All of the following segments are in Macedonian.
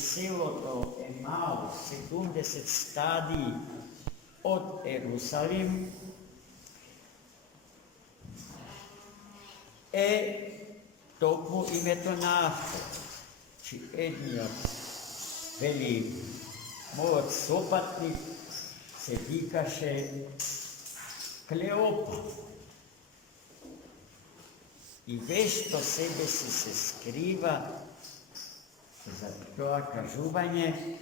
selo do Emaus, 70 stadii od Jerusalim, tokmu името на автор. Чи едниот вели, мојот сопатник се викаше Клеопа. И вешто себе си се скрива за тоа кажување,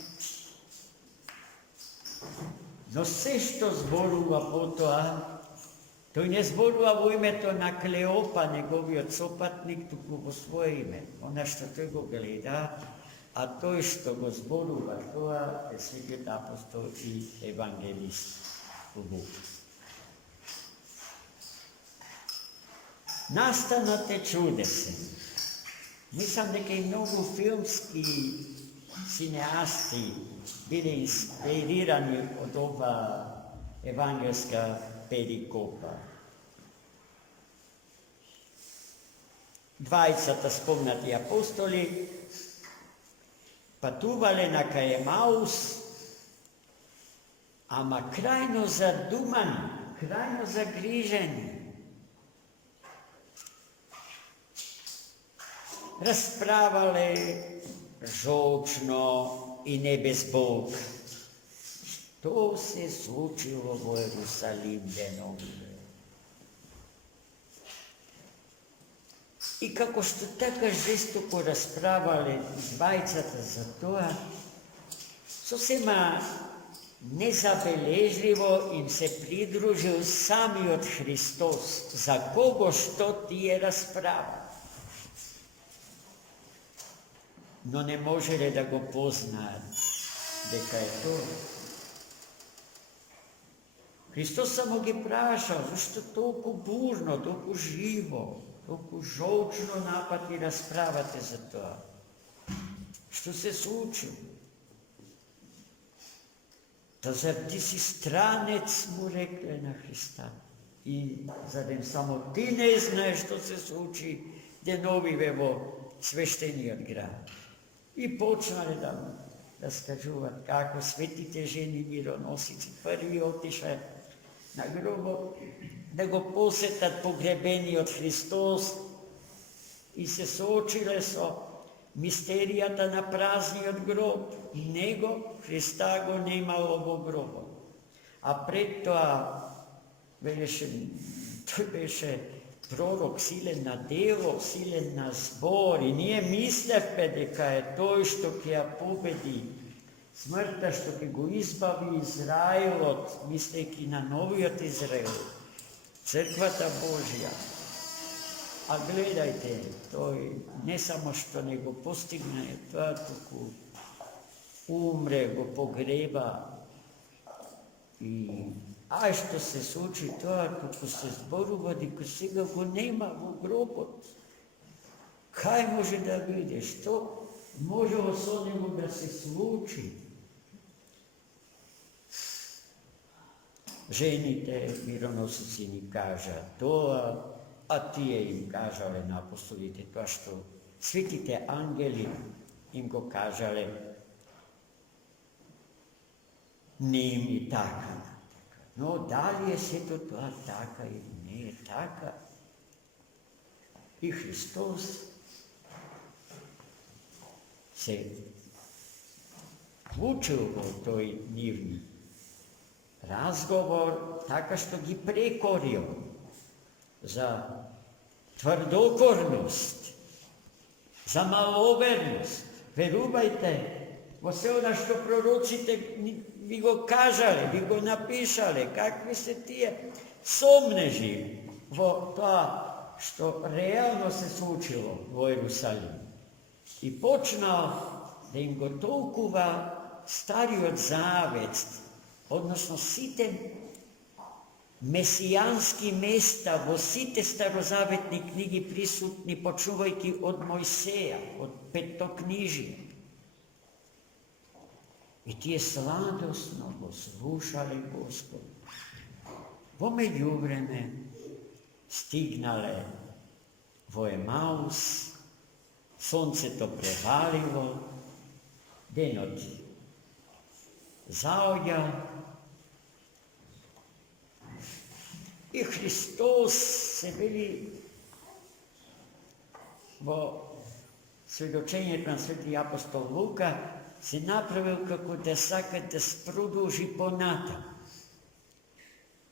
но се што зборува потоа, тој не зборува во името на Клеопа, неговиот сопатник, туку во своје име. Она што тој го гледа, а тој што го зборува тоа е Светиот апостол и евангелист Лука. Настанот е чудесен. Мислам дека и многу филмски синеасти биле инспирирани од ова евангелска перикопа. Двајцата спомнати апостоли патувале на кај Емаус, ама крајно задумани, крајно загрижени. Расправале жолчно и не без Бог. Што се случило во Ерусалим деновиве? И како што така жестоко расправале двајцата за тоа, сосема незабележливо им се придружил самиот Христос, за кого што тие расправа. Но не можеле да го познаат дека е тоа. Христос само ги прашал, зашто толку бурно, толку живо, толку жолчно напати расправате за тоа? Што се случи? Та зар ти си странец, му рекле на Христа. И зарем само ти не знаеш што се случи деновиве во свештениот град. И почнале да скажуваат како светите жени мироносици први отишле на гробот да го посетат погребениот Христос и се соочиле со мистеријата на празниот гроб. Него, Христа, го немало во гробот. А пред тоа тој беше пророк, силен на дело, силен на збор, и ние мислевме дека е тој што ќе ја победи смртта, што ќе го избави Израилот, мислејќи на новиот Израил, црквата Божја. А гледајте, тој не само што не го постигне тоа, туку умре, го погреба. И што се случи тоа, туку се зборува дека сега го нема во гробот. Кај може да биде? Што можело со него да се случи? Жените мироносици ни кажа тоа, а тие им кажале на апостолите тоа што светите ангели им го кажале. Не им и така. Но дали е сето тоа така или не е така? И Христос се вклучил во тој нивни разговор, така што ги прекорил за тврдокорност, за маловерност. Верувајте во се она што пророците ви го кажале, ви го напишале, какви се тие сомнежи во тоа што реално се случило во Ерусалим. И почнал да им го толкува Стариот Завет, односно сите месијански места во сите старозаветни книги присутни, почнувајќи од Мојсеја, од Петтокнижие. И тие сладосно го слушале Господ. Во меѓувреме стигнале во Емаус, сонцето превалило денот заоѓа и Христос се вели во сведочењето на свети апостол Лука, се направил како да сака да продолжи понатам.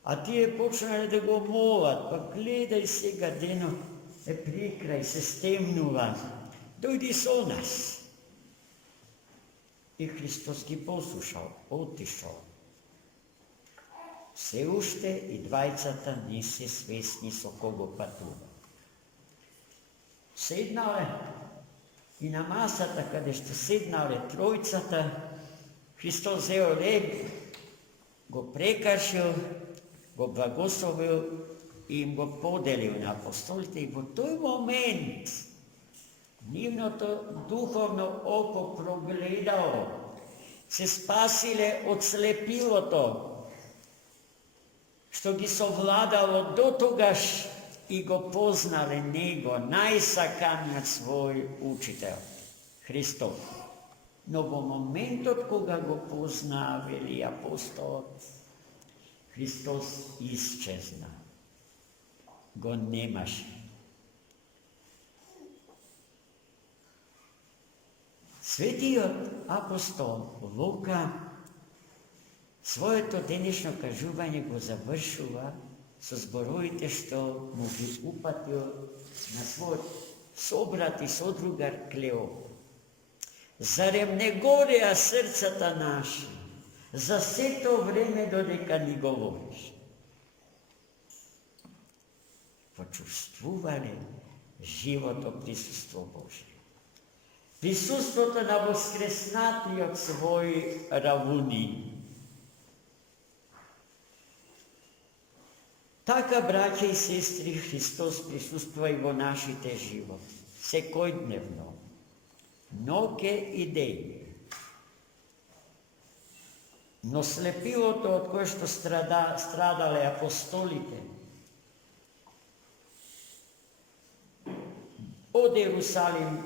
А тие почнале да го молат, па гледај сега денот е при крај, се стемнува, дојди со нас. И Христос ги послушал, отишол. Се уште и двајцата не се свесни со кого патува. Седнале и на масата, каде што седнале тројцата, Христос зео леб, го прекашил, го благословил и им го поделил на апостолите. И во тој момент нивното духовно око прогледало, се спасиле од слепилото, што ги совладало до тогаш и го познале него, најсаканиот свој учител, Христос. Но во моментот кога го познаа, вели апостолот, Христос исчезна. Го немаше. Светиот апостол Лука своето денешно кажување го завршува со зборовите што му ги упатил на својот собрат и содругар Клеопа. Зарем не гореа срцата наши за сето време додека ни говориш? Почувствувале живото присуство Божие. Присуството на воскреснатиот свој равуни. Така, браќа и сестри, Христос присуствува и во нашите животи, секојдневно, ноќе и ден. Но слепилото од кое што страдале апостолите од Ерусалим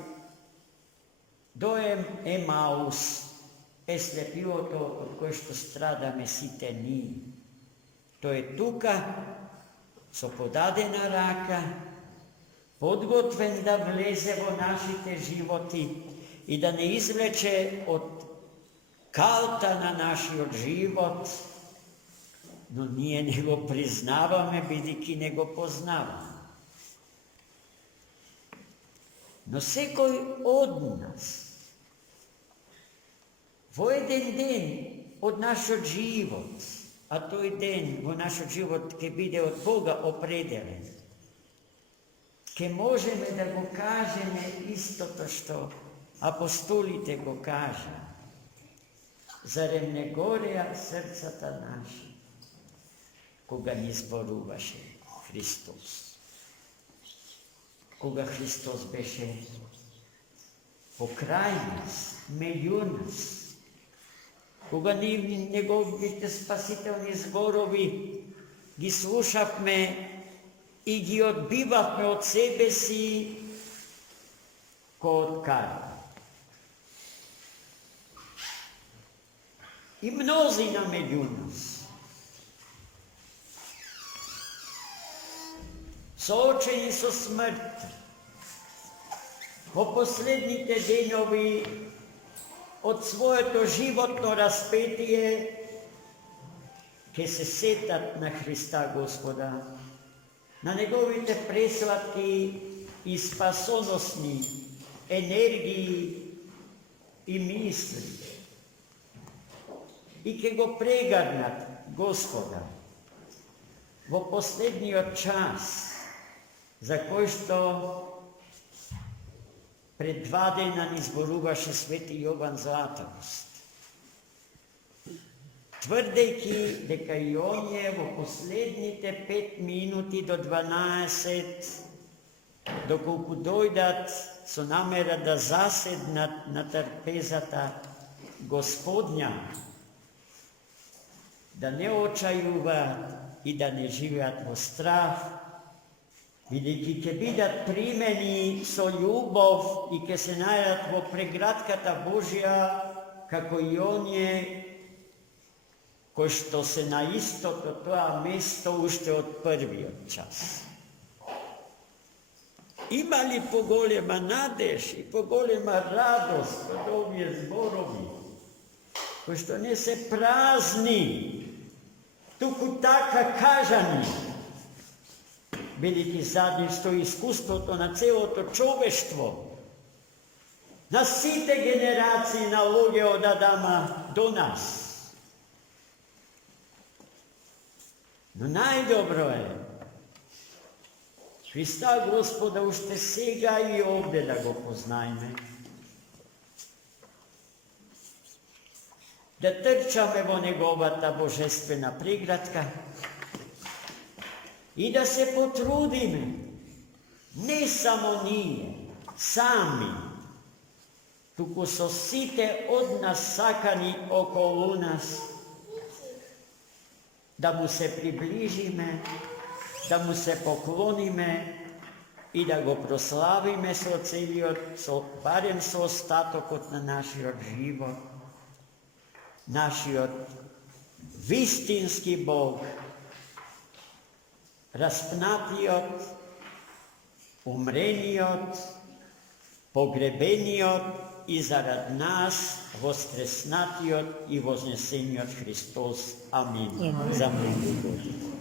до Емаус е слепилото од кое што страдаме сите ние. Тој е тука, со подадена рака, подготвен да влезе во нашите животи и да не извлече од калта на нашиот живот, но ние не го признаваме, бидејќи не го познаваме. Но секој од нас во еден ден од нашиот живот, а тој ден во нашиот живот ќе биде од Бога определен, ќе можеме да го кажеме истото што апостолите го кажа. Зарем не гореа срцата наши, кога ни зборуваше Христос? Кога Христос беше покрај нас, меѓу нас, кога неговите спасителни зборови ги слушавме и ги одбивавме од себе си ко од карта. И мнозина меѓу нас, соочени со смрт, во последните денови од своето животно распетие, ќе се сетат на Христа Господа, на неговите пресладки и спасоносни енергии и мисли, и ќе го прегрнат Господа во последниот час, за кој што пред 2 дена ни зборуваше свети Јован Златоуст, тврдејќи дека и оние во последните 5 минути до 12, доколку дојдат со намера да заседнат на трпезата Господња, да не очајуваат и да не живеат во страх, бидејќи ќе бидат примени со љубов и ќе се најдат во прегратката Божја kako i on je, ko što se na isto to mesto ušte od prvi od časa. Imali pogolema nadež i pogolema radost od ovje zborovi, ko što ne se prazni, tuku taka kažani, vidite zadnje što iskustvo to na celo to čoveštvo, na site generacije na loge od Adama do nas. No najdobro je, Hrista Gospoda ušte sega i ovdje da go poznajme. Da trčame vo njegova ta božestvena prigratka i da se potrudime, ne samo nije, sami, tuko so site od nas sakani okolo nas, da mu se približime, da mu se poklonime i da go proslavime barem so ostatok od na naši od život, naši od vistinski Bog, raspnati od, umreni od, pogrebeni od i zarad nas voskresnati od i vozneseni od Hristos. Amin. Za mlinu Božju.